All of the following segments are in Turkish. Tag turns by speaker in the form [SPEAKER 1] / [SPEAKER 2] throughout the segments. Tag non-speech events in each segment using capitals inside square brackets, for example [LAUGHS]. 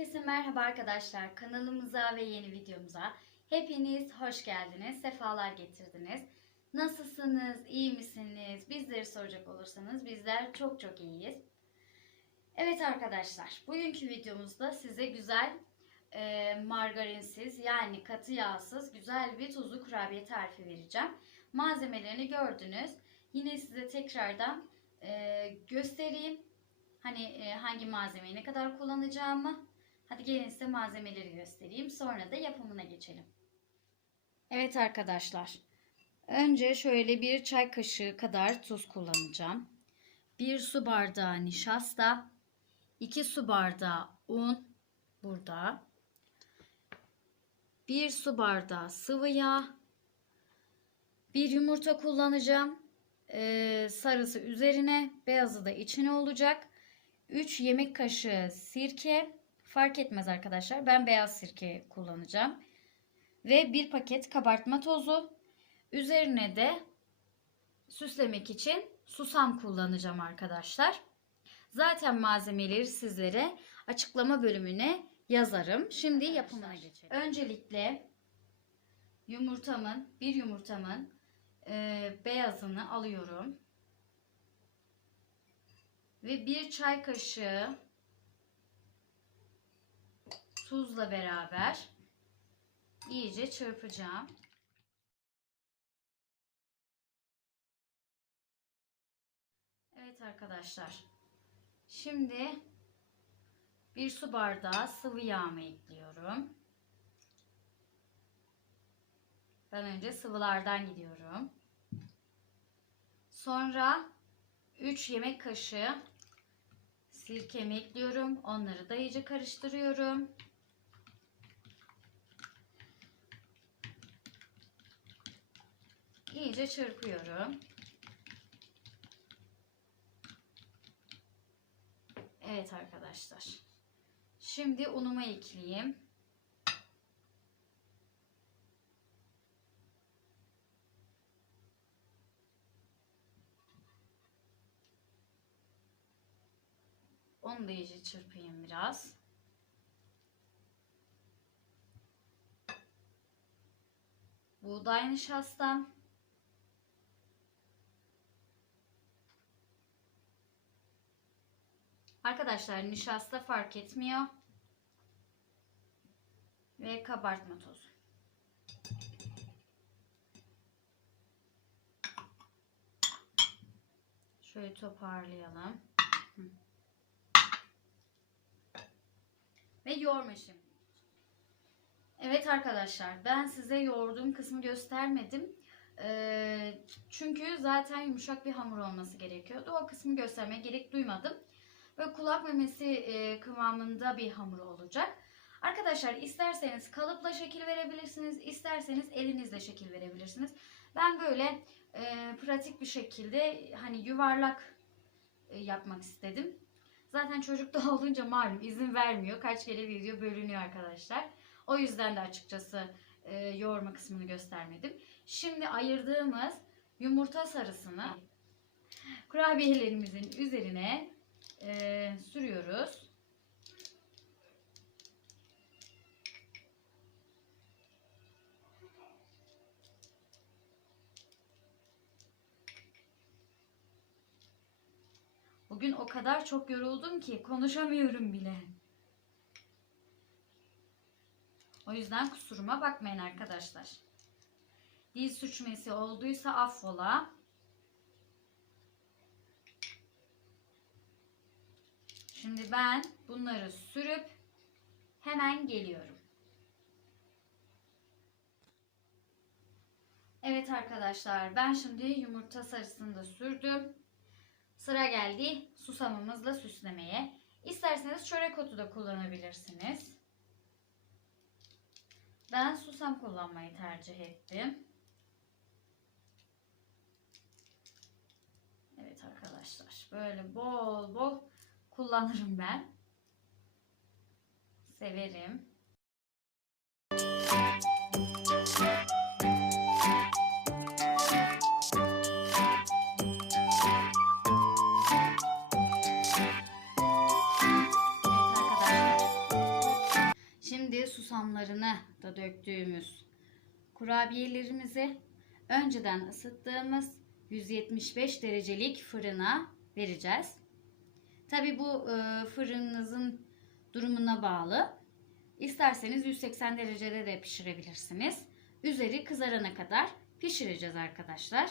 [SPEAKER 1] Herkese merhaba arkadaşlar. Kanalımıza ve yeni videomuza hepiniz hoş geldiniz. Sefalar getirdiniz. Nasılsınız? iyi misiniz? Bizleri soracak olursanız bizler çok çok iyiyiz. Evet arkadaşlar, bugünkü videomuzda size güzel e, margarinsiz yani katı yağsız güzel bir tuzlu kurabiye tarifi vereceğim. Malzemelerini gördünüz. Yine size tekrardan e, göstereyim. Hani e, hangi malzemeyi ne kadar kullanacağımı. Hadi gelin size malzemeleri göstereyim. Sonra da yapımına geçelim. Evet arkadaşlar. Önce şöyle bir çay kaşığı kadar tuz kullanacağım. 1 su bardağı nişasta. 2 su bardağı un. Burada. 1 su bardağı sıvı yağ. Bir yumurta kullanacağım. Ee, sarısı üzerine, beyazı da içine olacak. 3 yemek kaşığı sirke. Fark etmez arkadaşlar. Ben beyaz sirke kullanacağım. Ve bir paket kabartma tozu. Üzerine de süslemek için susam kullanacağım arkadaşlar. Zaten malzemeleri sizlere açıklama bölümüne yazarım. Şimdi yapımına geçelim. Öncelikle yumurtamın, bir yumurtamın e, beyazını alıyorum. Ve bir çay kaşığı tuzla beraber iyice çırpacağım. Evet arkadaşlar. Şimdi bir su bardağı sıvı yağımı ekliyorum. Ben önce sıvılardan gidiyorum. Sonra 3 yemek kaşığı sirkemi ekliyorum. Onları da iyice karıştırıyorum. İyice çırpıyorum. Evet arkadaşlar. Şimdi unumu ekleyeyim. Onu da iyice çırpayım biraz. Buğday nişastam. Arkadaşlar nişasta fark etmiyor. Ve kabartma tozu. Şöyle toparlayalım. Ve yoğurma şimdi. Evet arkadaşlar ben size yoğurduğum kısmı göstermedim. Ee, çünkü zaten yumuşak bir hamur olması gerekiyordu. O kısmı göstermeye gerek duymadım. Ve kulak memesi e, kıvamında bir hamur olacak. Arkadaşlar isterseniz kalıpla şekil verebilirsiniz. isterseniz elinizle şekil verebilirsiniz. Ben böyle e, pratik bir şekilde hani yuvarlak e, yapmak istedim. Zaten çocuk da [LAUGHS] olunca malum izin vermiyor. Kaç kere video bölünüyor arkadaşlar. O yüzden de açıkçası e, yoğurma kısmını göstermedim. Şimdi ayırdığımız yumurta sarısını kurabiyelerimizin üzerine e, sürüyoruz. Bugün o kadar çok yoruldum ki konuşamıyorum bile. O yüzden kusuruma bakmayın arkadaşlar. Dil suçmesi olduysa affola. Şimdi ben bunları sürüp hemen geliyorum. Evet arkadaşlar ben şimdi yumurta sarısını da sürdüm. Sıra geldi susamımızla süslemeye. İsterseniz çörek otu da kullanabilirsiniz. Ben susam kullanmayı tercih ettim. Evet arkadaşlar böyle bol bol kullanırım ben. Severim. Evet arkadaşlar. da döktüğümüz kurabiyelerimizi önceden ısıttığımız 175 derecelik fırına vereceğiz. Tabi bu e, fırınınızın durumuna bağlı. İsterseniz 180 derecede de pişirebilirsiniz. Üzeri kızarana kadar pişireceğiz arkadaşlar.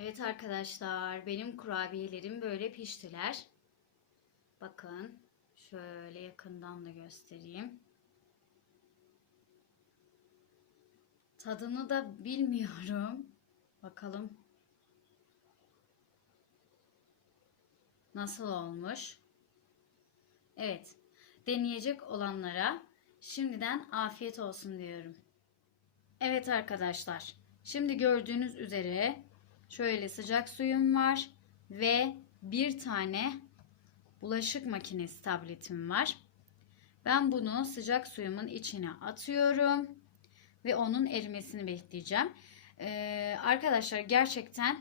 [SPEAKER 1] Evet arkadaşlar benim kurabiyelerim böyle piştiler. Bakın şöyle yakından da göstereyim. Tadını da bilmiyorum. Bakalım nasıl olmuş. Evet deneyecek olanlara şimdiden afiyet olsun diyorum. Evet arkadaşlar şimdi gördüğünüz üzere Şöyle sıcak suyum var ve bir tane bulaşık makinesi tabletim var. Ben bunu sıcak suyumun içine atıyorum ve onun erimesini bekleyeceğim. Ee, arkadaşlar gerçekten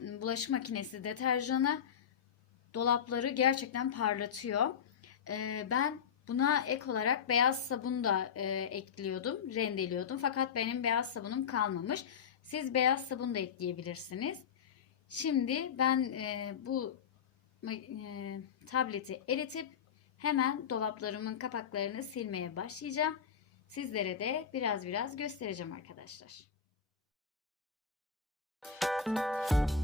[SPEAKER 1] bulaşık makinesi deterjanı dolapları gerçekten parlatıyor. Ee, ben buna ek olarak beyaz sabun da e, ekliyordum, rendeliyordum. Fakat benim beyaz sabunum kalmamış. Siz beyaz sabun da ekleyebilirsiniz. Şimdi ben e, bu e, tableti eritip hemen dolaplarımın kapaklarını silmeye başlayacağım. Sizlere de biraz biraz göstereceğim arkadaşlar. Thank you.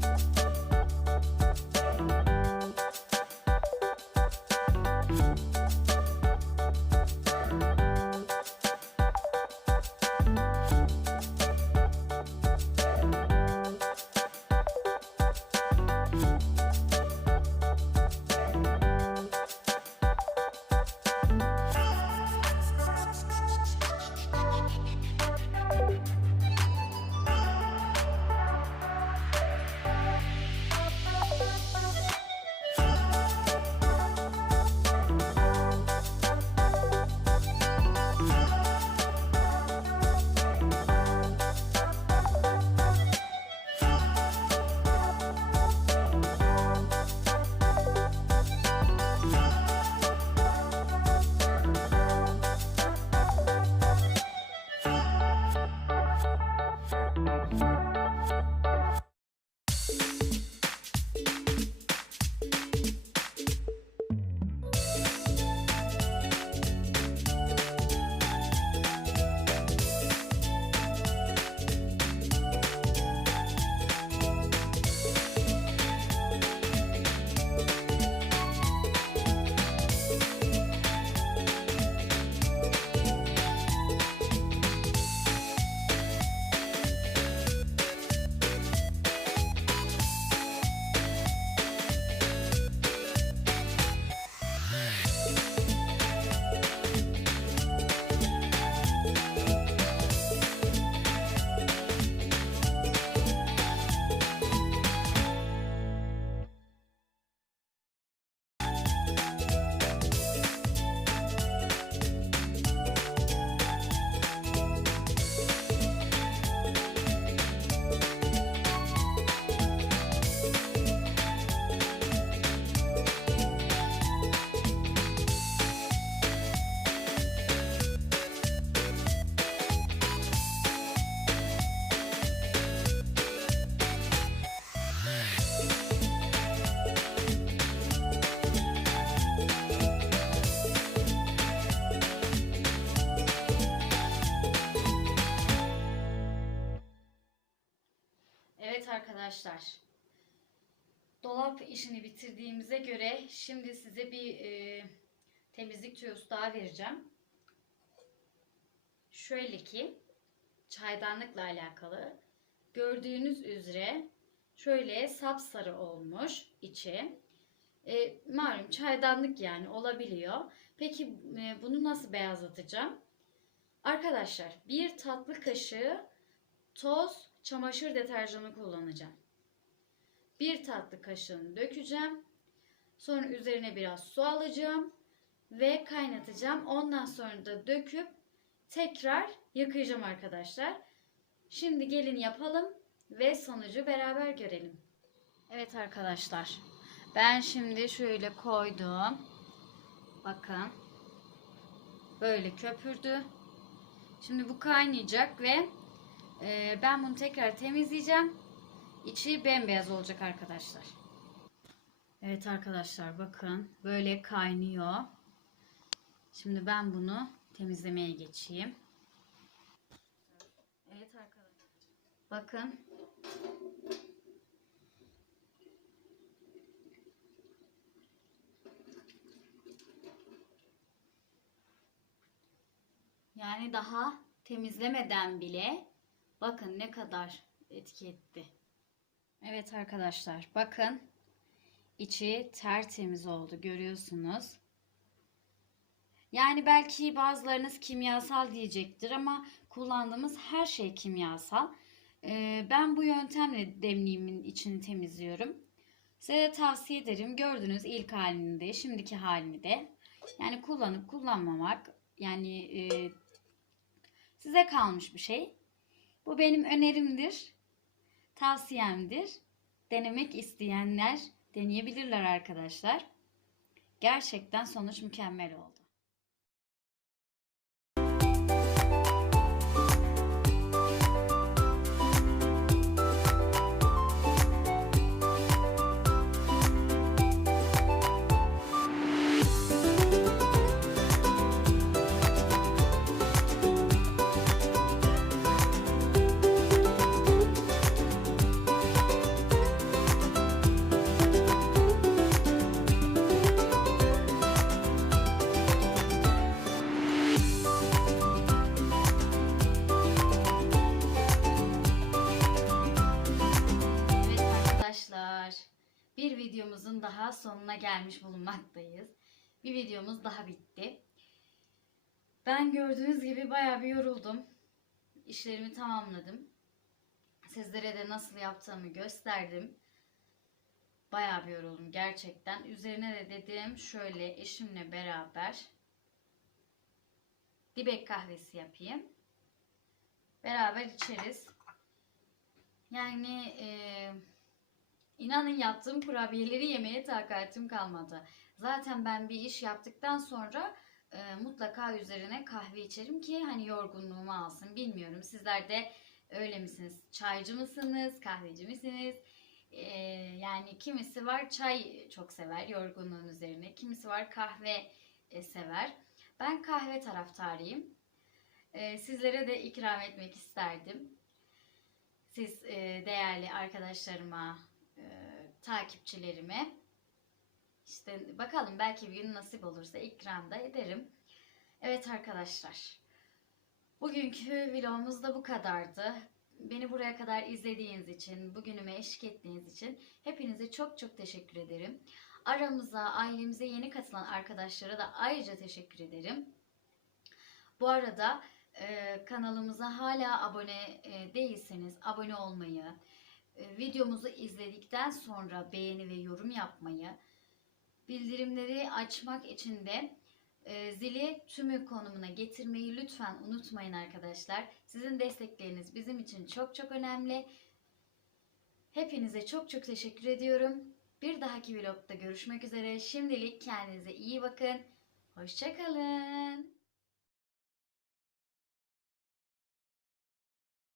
[SPEAKER 1] Arkadaşlar. Dolap işini bitirdiğimize göre şimdi size bir e, temizlik tüyosu daha vereceğim. Şöyle ki çaydanlıkla alakalı gördüğünüz üzere şöyle sapsarı olmuş içi. E, malum çaydanlık yani olabiliyor. Peki e, bunu nasıl beyazlatacağım? Arkadaşlar bir tatlı kaşığı toz çamaşır deterjanı kullanacağım. Bir tatlı kaşığını dökeceğim. Sonra üzerine biraz su alacağım ve kaynatacağım. Ondan sonra da döküp tekrar yıkayacağım arkadaşlar. Şimdi gelin yapalım ve sonucu beraber görelim. Evet arkadaşlar. Ben şimdi şöyle koydum. Bakın. Böyle köpürdü. Şimdi bu kaynayacak ve e, ben bunu tekrar temizleyeceğim. İçi bembeyaz olacak arkadaşlar. Evet arkadaşlar bakın böyle kaynıyor. Şimdi ben bunu temizlemeye geçeyim. Evet arkadaşlar. Bakın. Yani daha temizlemeden bile bakın ne kadar etki etti. Evet arkadaşlar bakın içi tertemiz oldu görüyorsunuz. Yani belki bazılarınız kimyasal diyecektir ama kullandığımız her şey kimyasal. Ee, ben bu yöntemle demliğimin içini temizliyorum. Size tavsiye ederim. Gördünüz ilk halini de, şimdiki halini de. Yani kullanıp kullanmamak yani e, size kalmış bir şey. Bu benim önerimdir. Tavsiyemdir. Denemek isteyenler deneyebilirler arkadaşlar. Gerçekten sonuç mükemmel oldu. Daha sonuna gelmiş bulunmaktayız. Bir videomuz daha bitti. Ben gördüğünüz gibi bayağı bir yoruldum. İşlerimi tamamladım. Sizlere de nasıl yaptığımı gösterdim. Bayağı bir yoruldum gerçekten. Üzerine de dedim şöyle eşimle beraber dibek kahvesi yapayım. Beraber içeriz. Yani e, inanın yaptığım kurabiyeleri yemeye takatim kalmadı. Zaten ben bir iş yaptıktan sonra e, mutlaka üzerine kahve içerim ki hani yorgunluğumu alsın. Bilmiyorum sizler de öyle misiniz? Çaycı mısınız? Kahveci misiniz? E, yani kimisi var çay çok sever yorgunluğun üzerine. Kimisi var kahve e, sever. Ben kahve taraftarıyım. E, sizlere de ikram etmek isterdim siz e, değerli arkadaşlarıma, takipçilerime. İşte bakalım belki bir gün nasip olursa ikram da ederim. Evet arkadaşlar. Bugünkü vlogumuz da bu kadardı. Beni buraya kadar izlediğiniz için, bugünüme eşlik ettiğiniz için hepinize çok çok teşekkür ederim. Aramıza, ailemize yeni katılan arkadaşlara da ayrıca teşekkür ederim. Bu arada kanalımıza hala abone değilseniz abone olmayı, videomuzu izledikten sonra beğeni ve yorum yapmayı, bildirimleri açmak için de e, zili tümü konumuna getirmeyi lütfen unutmayın arkadaşlar. Sizin destekleriniz bizim için çok çok önemli. Hepinize çok çok teşekkür ediyorum. Bir dahaki vlogda görüşmek üzere. Şimdilik kendinize iyi bakın. Hoşçakalın.